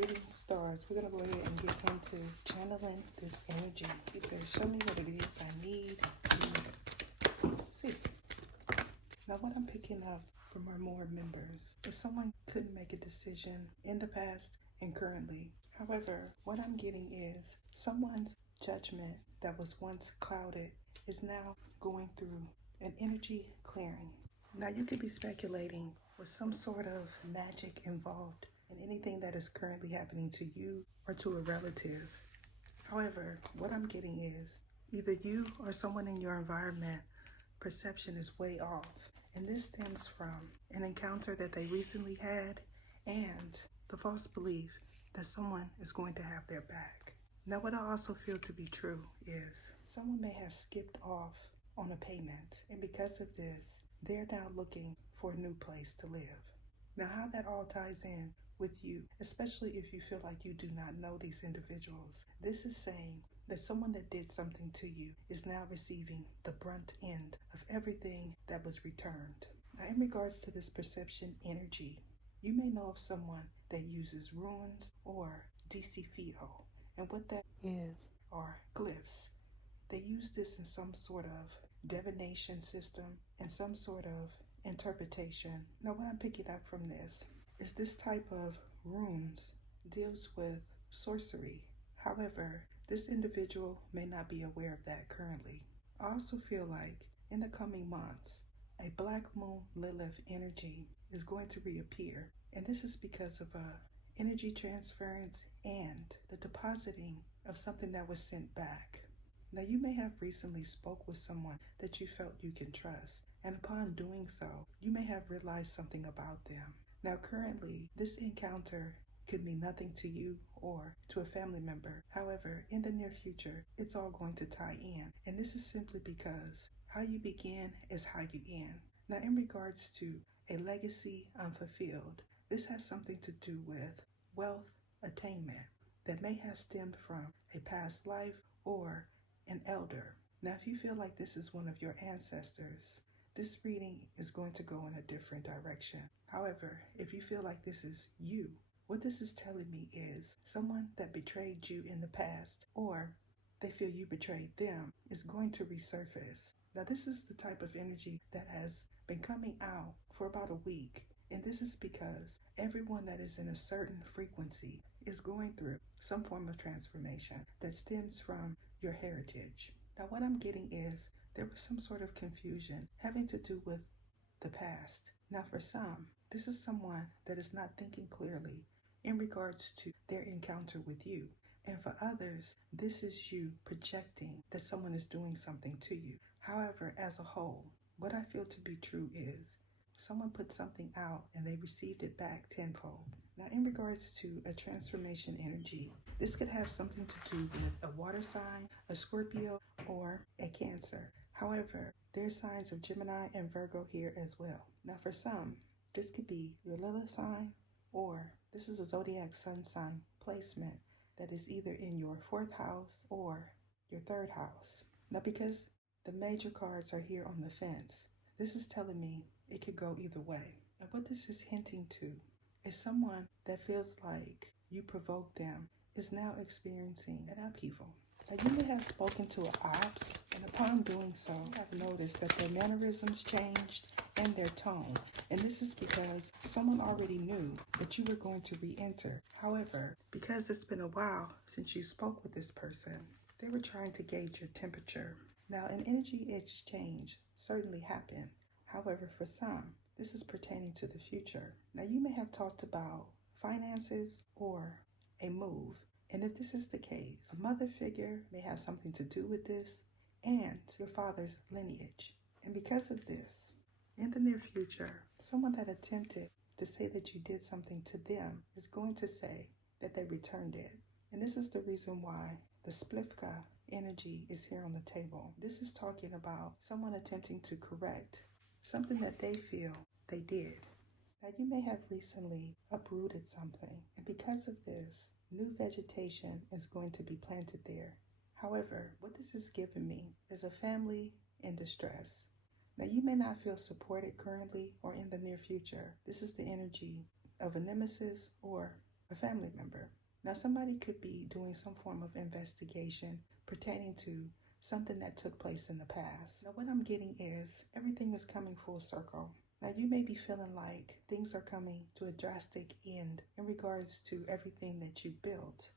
Greetings, stars. We're going to go ahead and get into channeling this energy. Either show me what it is I need to see. Now, what I'm picking up from our more members is someone couldn't make a decision in the past and currently. However, what I'm getting is someone's judgment that was once clouded is now going through an energy clearing. Now, you could be speculating with some sort of magic involved in anything that is currently happening to you or to a relative. However, what I'm getting is either you or someone in your environment perception is way off. And this stems from an encounter that they recently had and the false belief that someone is going to have their back. Now, what I also feel to be true is someone may have skipped off on a payment, and because of this, they're now looking for a new place to live. Now, how that all ties in with you, especially if you feel like you do not know these individuals, this is saying that someone that did something to you is now receiving the brunt end of everything that was returned. Now, in regards to this perception energy, you may know of someone that uses runes or DCFio, and what that is are glyphs. They use this in some sort of divination system and some sort of interpretation. Now, what I'm picking up from this is this type of runes deals with sorcery. However, this individual may not be aware of that currently. I also feel like in the coming months, a black moon Lilith energy is going to reappear. And this is because of energy transference and the depositing of something that was sent back. Now, you may have recently spoke with someone that you felt you can trust, and upon doing so, you may have realized something about them. Now, currently, this encounter could mean nothing to you or to a family member. However, in the near future, it's all going to tie in. And this is simply because how you begin is how you end. Now, in regards to a legacy unfulfilled, this has something to do with wealth attainment that may have stemmed from a past life or an elder. Now, if you feel like this is one of your ancestors, this reading is going to go in a different direction. However, if you feel like this is you, what this is telling me is someone that betrayed you in the past, or they feel you betrayed them, is going to resurface. Now, this is the type of energy that has been coming out for about a week. And this is because everyone that is in a certain frequency is going through some form of transformation that stems from your heritage. Now, what I'm getting is there was some sort of confusion having to do with the past. Now, for some, this is someone that is not thinking clearly in regards to their encounter with you. And for others, this is you projecting that someone is doing something to you. However, as a whole, what I feel to be true is someone put something out and they received it back tenfold. Now, in regards to a transformation energy, this could have something to do with a water sign, a Scorpio, or a Cancer. However, there's signs of Gemini and Virgo here as well. Now, for some, this could be your Lilith sign, or this is a zodiac sun sign placement that is either in your 4th house or your 3rd house. Now, because the major cards are here on the fence, this is telling me it could go either way. And what this is hinting to is someone that feels like you provoked them is now experiencing an upheaval. Now, you may have spoken to an ops, and upon doing so, I've noticed that their mannerisms changed and their tone. And this is because someone already knew that you were going to re-enter. However, because it's been a while since you spoke with this person, they were trying to gauge your temperature. Now, an energy exchange certainly happened. However, for some, this is pertaining to the future. Now, you may have talked about finances or a move. And if this is the case, a mother figure may have something to do with this and your father's lineage. And because of this, in the near future, someone that attempted to say that you did something to them is going to say that they returned it. And this is the reason why the Splifka energy is here on the table. This is talking about someone attempting to correct something that they feel they did. Now, you may have recently uprooted something, and because of this, new vegetation is going to be planted there. However, what this is giving me is a family in distress. Now, you may not feel supported currently or in the near future. This is the energy of a nemesis or a family member. Now, somebody could be doing some form of investigation pertaining to something that took place in the past. Now, what I'm getting is everything is coming full circle. Now, you may be feeling like things are coming to a drastic end in regards to everything that you built.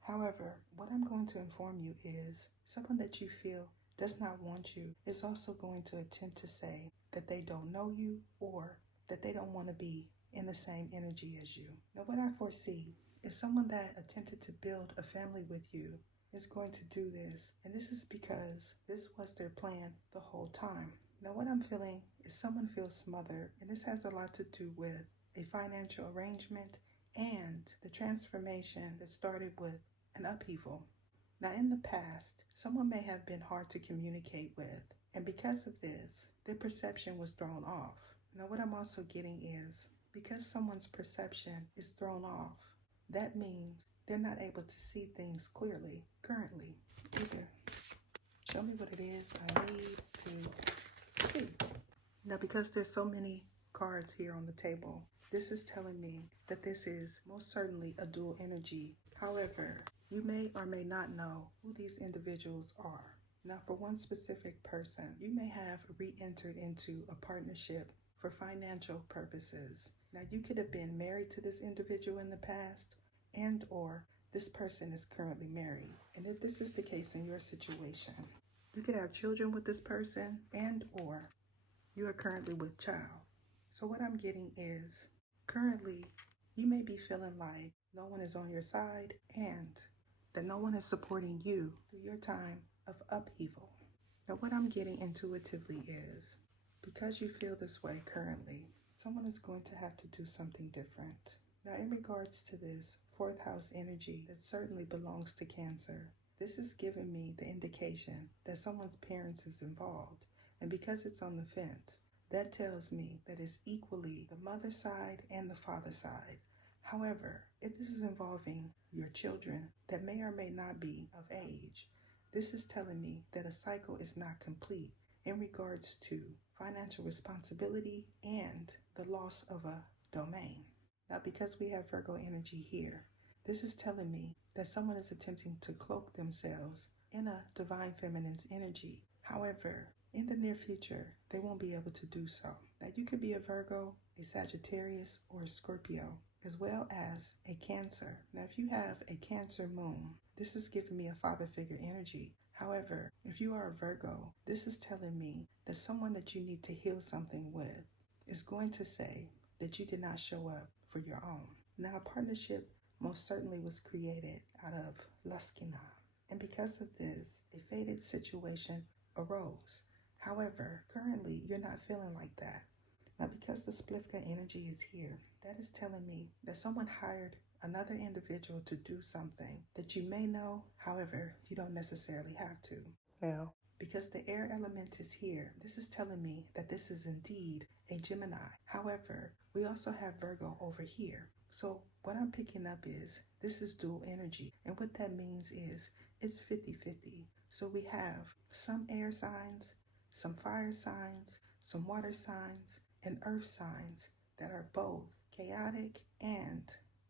However, what I'm going to inform you is someone that you feel does not want you is also going to attempt to say that they don't know you or that they don't want to be in the same energy as you. Now, what I foresee is someone that attempted to build a family with you is going to do this, and this is because this was their plan the whole time. Now, what I'm feeling is someone feels smothered, and this has a lot to do with a financial arrangement and the transformation that started with an upheaval. Now, in the past, someone may have been hard to communicate with, and because of this, their perception was thrown off. Now, what I'm also getting is because someone's perception is thrown off, that means they're not able to see things clearly currently either. Show me what it is I need to see. Now, because there's so many cards here on the table, this is telling me that this is most certainly a dual energy. However, you may or may not know who these individuals are. Now, for one specific person, you may have re-entered into a partnership for financial purposes. Now, you could have been married to this individual in the past, and or this person is currently married. And if this is the case in your situation, you could have children with this person, and or you are currently with child. So what I'm getting is currently you may be feeling like no one is on your side and that no one is supporting you through your time of upheaval. Now, what I'm getting intuitively is because you feel this way currently, someone is going to have to do something different. Now, in regards to this fourth house energy that certainly belongs to Cancer, this is giving me the indication that someone's parents is involved. And because it's on the fence, that tells me that it's equally the mother side and the father side. However, if this is involving your children that may or may not be of age, this is telling me that a cycle is not complete in regards to financial responsibility and the loss of a domain. Now, because we have Virgo energy here, this is telling me that someone is attempting to cloak themselves in a divine feminine's energy. However, in the near future, they won't be able to do so. Now, you could be a Virgo, a Sagittarius, or a Scorpio, as well as a Cancer. Now, if you have a Cancer moon, this is giving me a father figure energy. However, if you are a Virgo, this is telling me that someone that you need to heal something with is going to say that you did not show up for your own. Now, a partnership most certainly was created out of Laskina. And because of this, a fated situation arose. However, currently, you're not feeling like that. Now, because the Splifka energy is here, that is telling me that someone hired another individual to do something that you may know, however, you don't necessarily have to. Now, because the air element is here, this is telling me that this is indeed a Gemini. However, we also have Virgo over here. So what I'm picking up is this is dual energy. And what that means is it's 50-50. So we have some air signs, some fire signs, some water signs, and earth signs that are both chaotic and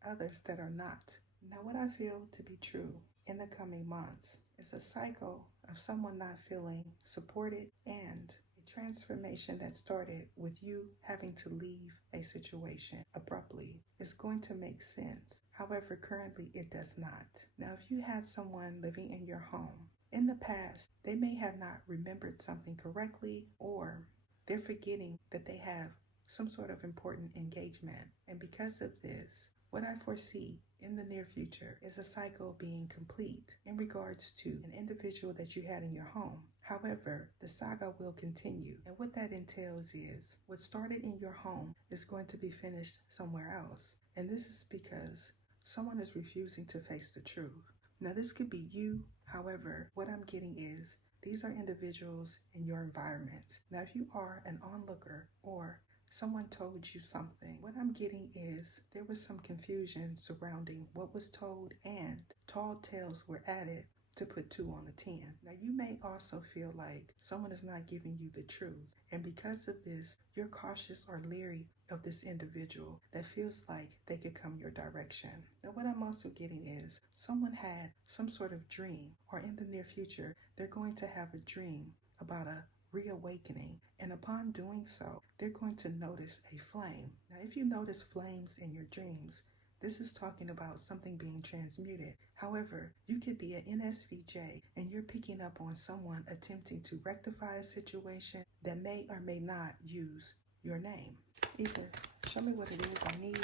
others that are not. Now, what I feel to be true in the coming months is a cycle of someone not feeling supported and a transformation that started with you having to leave a situation abruptly is going to make sense. However, currently it does not. Now, if you had someone living in your home, in the past, they may have not remembered something correctly, or they're forgetting that they have some sort of important engagement. And because of this, what I foresee in the near future is a cycle being complete in regards to an individual that you had in your home. However, the saga will continue. And what that entails is what started in your home is going to be finished somewhere else. And this is because someone is refusing to face the truth. Now, this could be you. However, what I'm getting is these are individuals in your environment. Now, if you are an onlooker or someone told you something, what I'm getting is there was some confusion surrounding what was told, and tall tales were added to put 2 on a 10. Now, you may also feel like someone is not giving you the truth. And because of this, you're cautious or leery of this individual that feels like they could come your direction. Now, what I'm also getting is someone had some sort of dream, or in the near future, they're going to have a dream about a reawakening. And upon doing so, they're going to notice a flame. Now, if you notice flames in your dreams, this is talking about something being transmuted. However, you could be an NSVJ and you're picking up on someone attempting to rectify a situation that may or may not use your name. Either show me what it is I need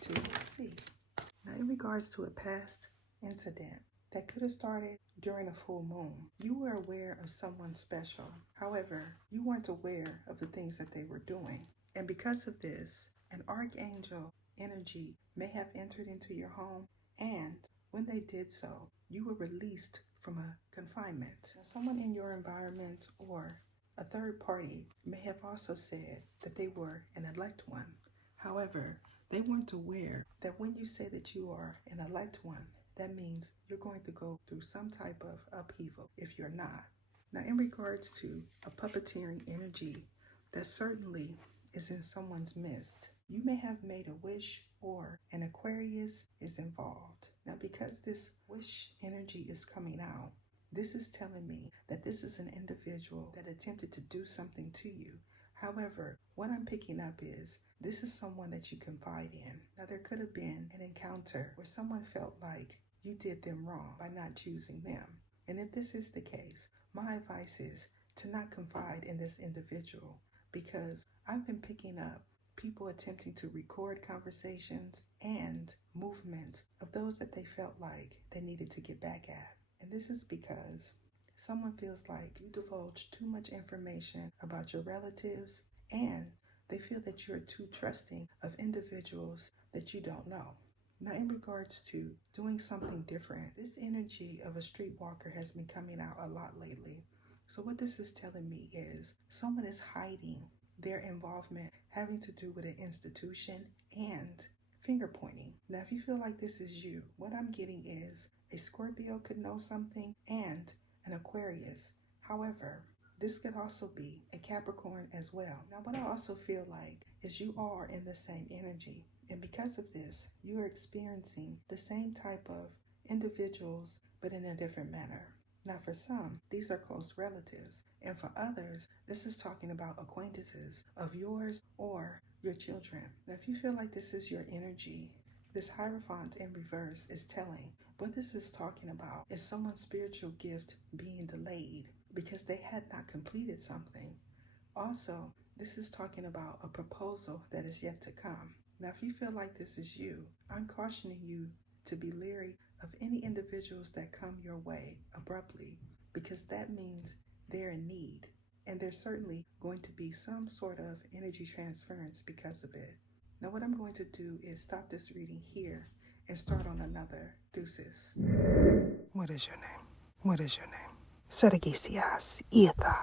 to see. Now, in regards to a past incident that could have started during a full moon, you were aware of someone special. However, you weren't aware of the things that they were doing. And because of this, an archangel energy may have entered into your home, and when they did so, you were released from a confinement. Now, someone in your environment or a third party may have also said that they were an elect one. However, they weren't aware that when you say that you are an elect one, that means you're going to go through some type of upheaval if you're not. Now, in regards to a puppeteering energy that certainly is in someone's midst, you may have made a wish or an Aquarius is involved. Now, because this wish energy is coming out, this is telling me that this is an individual that attempted to do something to you. However, what I'm picking up is this is someone that you confide in. Now, there could have been an encounter where someone felt like you did them wrong by not choosing them. And if this is the case, my advice is to not confide in this individual, because I've been picking up people attempting to record conversations and movements of those that they felt like they needed to get back at. And this is because someone feels like you divulge too much information about your relatives, and they feel that you're too trusting of individuals that you don't know. Now, in regards to doing something different, this energy of a streetwalker has been coming out a lot lately. So what this is telling me is someone is hiding their involvement having to do with an institution and finger pointing. Now, if you feel like this is you, what I'm getting is a Scorpio could know something and an Aquarius. However, this could also be a Capricorn as well. Now, what I also feel like is you are in the same energy. And because of this, you are experiencing the same type of individuals, but in a different manner. Now, for some, these are close relatives. And for others, this is talking about acquaintances of yours or your children. Now, if you feel like this is your energy, this Hierophant in reverse is telling what this is talking about is someone's spiritual gift being delayed because they had not completed something. Also, this is talking about a proposal that is yet to come. Now, if you feel like this is you, I'm cautioning you to be leery of any individuals that come your way abruptly, because that means they're in need. And there's certainly going to be some sort of energy transference because of it. Now, what I'm going to do is stop this reading here and start on another. Deuces. What is your name? What is your name? Sergisias Etha.